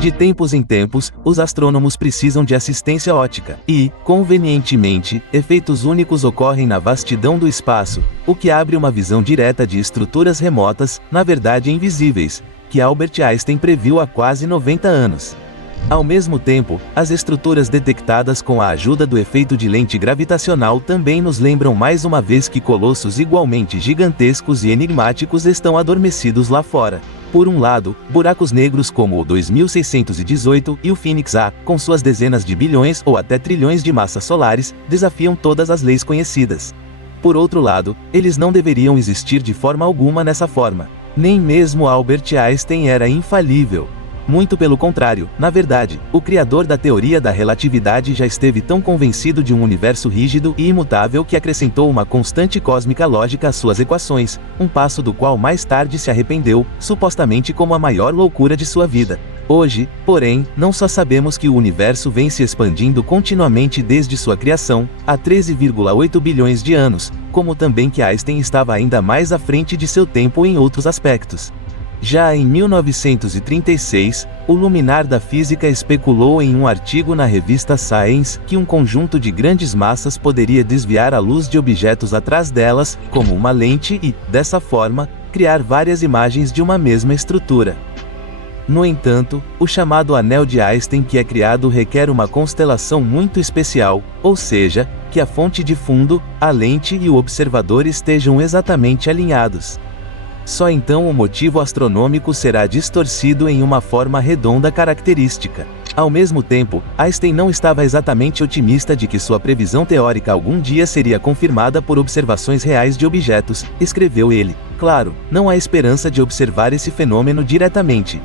De tempos em tempos, os astrônomos precisam de assistência óptica, e, convenientemente, efeitos únicos ocorrem na vastidão do espaço, o que abre uma visão direta de estruturas remotas, na verdade invisíveis, que Albert Einstein previu há quase 90 anos. Ao mesmo tempo, as estruturas detectadas com a ajuda do efeito de lente gravitacional também nos lembram mais uma vez que colossos igualmente gigantescos e enigmáticos estão adormecidos lá fora. Por um lado, buracos negros como o 2618 e o Phoenix A, com suas dezenas de bilhões ou até trilhões de massas solares, desafiam todas as leis conhecidas. Por outro lado, eles não deveriam existir de forma alguma nessa forma. Nem mesmo Albert Einstein era infalível. Muito pelo contrário, na verdade, o criador da teoria da relatividade já esteve tão convencido de um universo rígido e imutável que acrescentou uma constante cósmica lógica às suas equações, um passo do qual mais tarde se arrependeu, supostamente como a maior loucura de sua vida. Hoje, porém, não só sabemos que o universo vem se expandindo continuamente desde sua criação, há 13,8 bilhões de anos, como também que Einstein estava ainda mais à frente de seu tempo em outros aspectos. Já em 1936, o luminar da física especulou em um artigo na revista Science que um conjunto de grandes massas poderia desviar a luz de objetos atrás delas, como uma lente e, dessa forma, criar várias imagens de uma mesma estrutura. No entanto, o chamado anel de Einstein que é criado requer uma constelação muito especial, ou seja, que a fonte de fundo, a lente e o observador estejam exatamente alinhados. Só então o motivo astronômico será distorcido em uma forma redonda característica. Ao mesmo tempo, Einstein não estava exatamente otimista de que sua previsão teórica algum dia seria confirmada por observações reais de objetos, escreveu ele. Claro, não há esperança de observar esse fenômeno diretamente.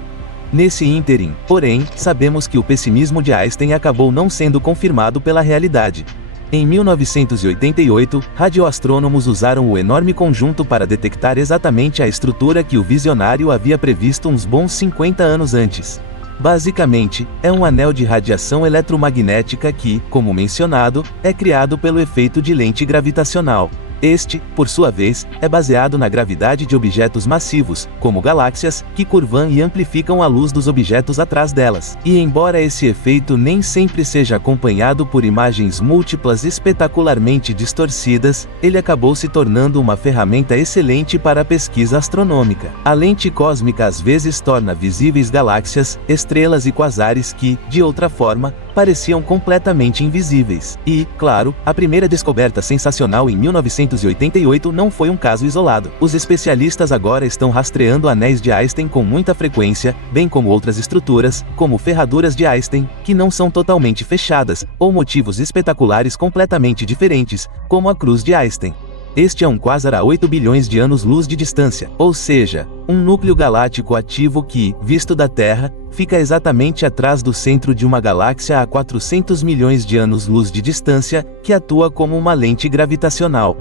Nesse ínterim, porém, sabemos que o pessimismo de Einstein acabou não sendo confirmado pela realidade. Em 1988, radioastrônomos usaram o enorme conjunto para detectar exatamente a estrutura que o visionário havia previsto uns bons 50 anos antes. Basicamente, é um anel de radiação eletromagnética que, como mencionado, é criado pelo efeito de lente gravitacional. Este, por sua vez, é baseado na gravidade de objetos massivos, como galáxias, que curvam e amplificam a luz dos objetos atrás delas. E embora esse efeito nem sempre seja acompanhado por imagens múltiplas espetacularmente distorcidas, ele acabou se tornando uma ferramenta excelente para a pesquisa astronômica. A lente cósmica às vezes torna visíveis galáxias, estrelas e quasares que, de outra forma, pareciam completamente invisíveis. E, claro, a primeira descoberta sensacional em 1988 não foi um caso isolado. Os especialistas agora estão rastreando anéis de Einstein com muita frequência, bem como outras estruturas, como ferraduras de Einstein, que não são totalmente fechadas, ou motivos espetaculares completamente diferentes, como a cruz de Einstein. Este é um quasar a 8 bilhões de anos-luz de distância, ou seja, um núcleo galáctico ativo que, visto da Terra, fica exatamente atrás do centro de uma galáxia a 400 milhões de anos-luz de distância, que atua como uma lente gravitacional.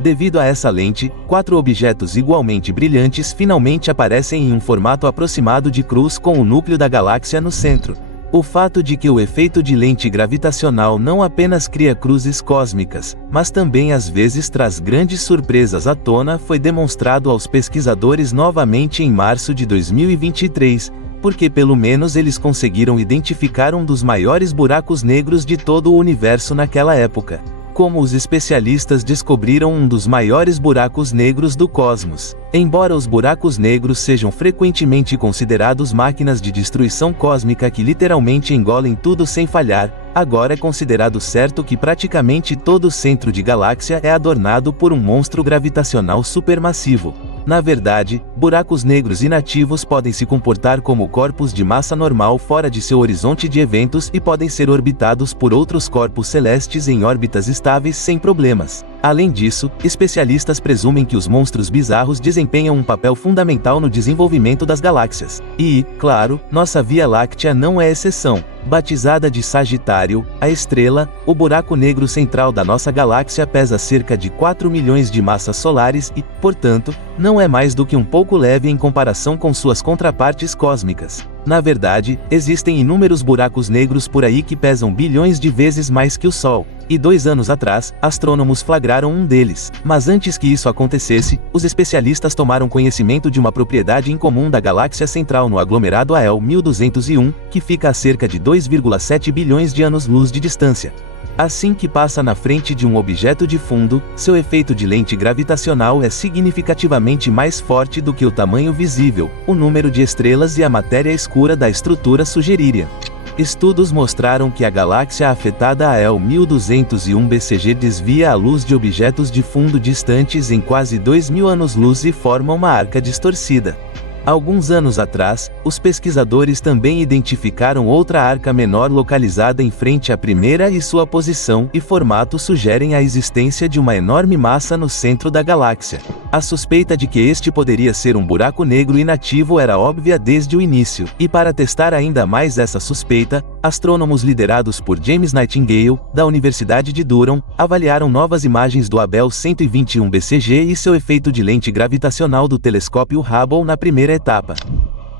Devido a essa lente, 4 objetos igualmente brilhantes finalmente aparecem em um formato aproximado de cruz com o núcleo da galáxia no centro. O fato de que o efeito de lente gravitacional não apenas cria cruzes cósmicas, mas também às vezes traz grandes surpresas à tona foi demonstrado aos pesquisadores novamente em março de 2023, porque pelo menos eles conseguiram identificar um dos maiores buracos negros de todo o universo naquela época. Como os especialistas descobriram um dos maiores buracos negros do cosmos. Embora os buracos negros sejam frequentemente considerados máquinas de destruição cósmica que literalmente engolem tudo sem falhar, agora é considerado certo que praticamente todo o centro de galáxia é adornado por um monstro gravitacional supermassivo. Na verdade, buracos negros inativos podem se comportar como corpos de massa normal fora de seu horizonte de eventos e podem ser orbitados por outros corpos celestes em órbitas estáveis sem problemas. Além disso, especialistas presumem que os monstros bizarros desempenham um papel fundamental no desenvolvimento das galáxias. E, claro, nossa Via Láctea não é exceção. Batizada de Sagitário, a estrela, o buraco negro central da nossa galáxia pesa cerca de 4 milhões de massas solares e, portanto, não é mais do que um pouco leve em comparação com suas contrapartes cósmicas. Na verdade, existem inúmeros buracos negros por aí que pesam bilhões de vezes mais que o Sol. E 2 anos atrás, astrônomos flagraram um deles. Mas antes que isso acontecesse, os especialistas tomaram conhecimento de uma propriedade incomum da galáxia central no aglomerado AL 1201, que fica a cerca de 2,7 bilhões de anos-luz de distância. Assim que passa na frente de um objeto de fundo, seu efeito de lente gravitacional é significativamente mais forte do que o tamanho visível, o número de estrelas e a matéria escura da estrutura sugeririam. Estudos mostraram que a galáxia afetada AL 1201 BCG desvia a luz de objetos de fundo distantes em quase 2.000 anos-luz e forma uma arca distorcida. Alguns anos atrás, os pesquisadores também identificaram outra arca menor localizada em frente à primeira e sua posição e formato sugerem a existência de uma enorme massa no centro da galáxia. A suspeita de que este poderia ser um buraco negro inativo era óbvia desde o início, e para testar ainda mais essa suspeita, astrônomos liderados por James Nightingale, da Universidade de Durham, avaliaram novas imagens do Abell 121 BCG e seu efeito de lente gravitacional do telescópio Hubble na primeira etapa.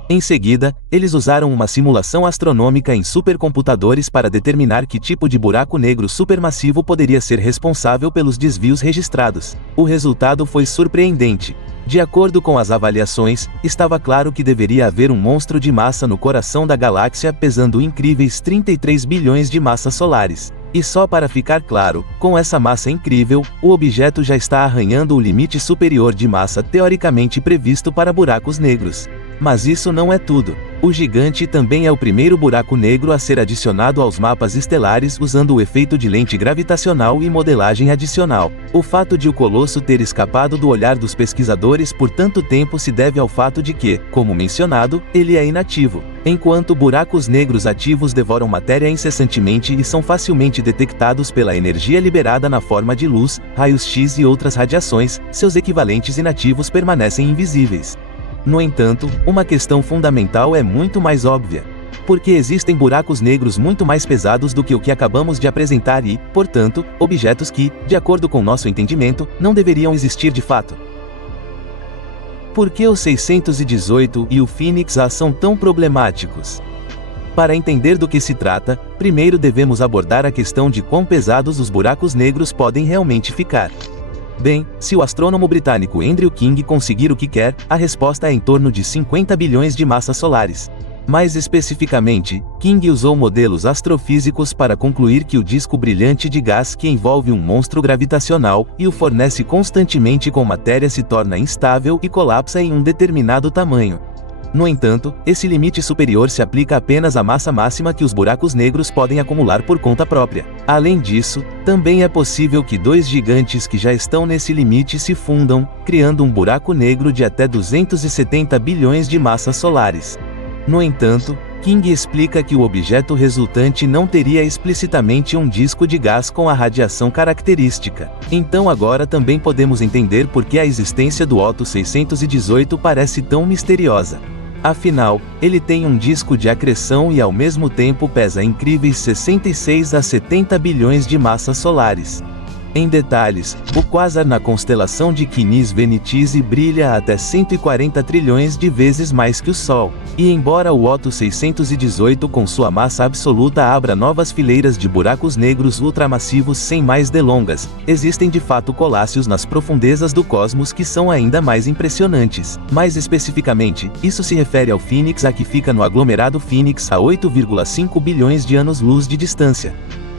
Em seguida, eles usaram uma simulação astronômica em supercomputadores para determinar que tipo de buraco negro supermassivo poderia ser responsável pelos desvios registrados. O resultado foi surpreendente. De acordo com as avaliações, estava claro que deveria haver um monstro de massa no coração da galáxia pesando incríveis 33 bilhões de massas solares. E só para ficar claro, com essa massa incrível, o objeto já está arranhando o limite superior de massa teoricamente previsto para buracos negros. Mas isso não é tudo. O gigante também é o primeiro buraco negro a ser adicionado aos mapas estelares usando o efeito de lente gravitacional e modelagem adicional. O fato de o colosso ter escapado do olhar dos pesquisadores por tanto tempo se deve ao fato de que, como mencionado, ele é inativo. Enquanto buracos negros ativos devoram matéria incessantemente e são facilmente detectados pela energia liberada na forma de luz, raios-x e outras radiações, seus equivalentes inativos permanecem invisíveis. No entanto, uma questão fundamental é muito mais óbvia. Porque existem buracos negros muito mais pesados do que o que acabamos de apresentar e, portanto, objetos que, de acordo com nosso entendimento, não deveriam existir de fato. Por que o 618 e o Phoenix A são tão problemáticos? Para entender do que se trata, primeiro devemos abordar a questão de quão pesados os buracos negros podem realmente ficar. Bem, se o astrônomo britânico Andrew King conseguir o que quer, a resposta é em torno de 50 bilhões de massas solares. Mais especificamente, King usou modelos astrofísicos para concluir que o disco brilhante de gás que envolve um monstro gravitacional e o fornece constantemente com matéria se torna instável e colapsa em um determinado tamanho. No entanto, esse limite superior se aplica apenas à massa máxima que os buracos negros podem acumular por conta própria. Além disso, também é possível que dois gigantes que já estão nesse limite se fundam, criando um buraco negro de até 270 bilhões de massas solares. No entanto, King explica que o objeto resultante não teria explicitamente um disco de gás com a radiação característica. Então agora também podemos entender por que a existência do Otto 618 parece tão misteriosa. Afinal, ele tem um disco de acreção e ao mesmo tempo pesa incríveis 66 a 70 bilhões de massas solares. Em detalhes, o quasar na constelação de Canis Venitizi brilha até 140 trilhões de vezes mais que o Sol. E embora o Otto 618 com sua massa absoluta abra novas fileiras de buracos negros ultramassivos sem mais delongas, existem de fato coláceos nas profundezas do cosmos que são ainda mais impressionantes. Mais especificamente, isso se refere ao Phoenix A que fica no aglomerado Phoenix a 8,5 bilhões de anos-luz de distância.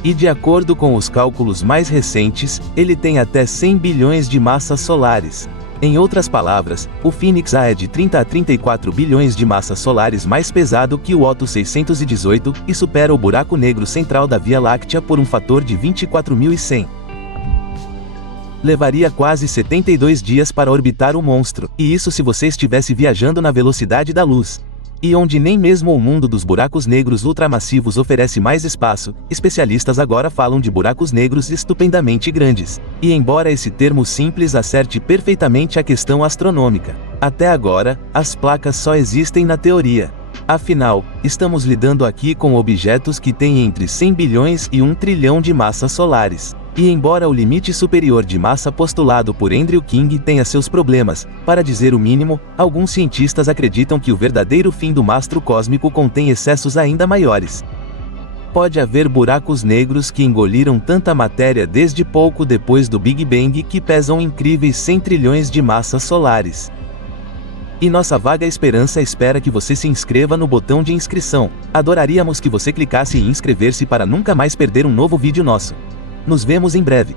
E de acordo com os cálculos mais recentes, ele tem até 100 bilhões de massas solares. Em outras palavras, o Phoenix A é de 30 a 34 bilhões de massas solares mais pesado que o Otto 618 e supera o buraco negro central da Via Láctea por um fator de 24.100. Levaria quase 72 dias para orbitar o monstro, e isso se você estivesse viajando na velocidade da luz. E onde nem mesmo o mundo dos buracos negros ultramassivos oferece mais espaço, especialistas agora falam de buracos negros estupendamente grandes. E embora esse termo simples acerte perfeitamente a questão astronômica, até agora, as placas só existem na teoria. Afinal, estamos lidando aqui com objetos que têm entre 100 bilhões e 1 trilhão de massas solares. E embora o limite superior de massa postulado por Andrew King tenha seus problemas, para dizer o mínimo, alguns cientistas acreditam que o verdadeiro fim do mastro cósmico contém excessos ainda maiores. Pode haver buracos negros que engoliram tanta matéria desde pouco depois do Big Bang que pesam incríveis 100 trilhões de massas solares. E nossa vaga esperança espera que você se inscreva no botão de inscrição. Adoraríamos que você clicasse em inscrever-se para nunca mais perder um novo vídeo nosso. Nos vemos em breve.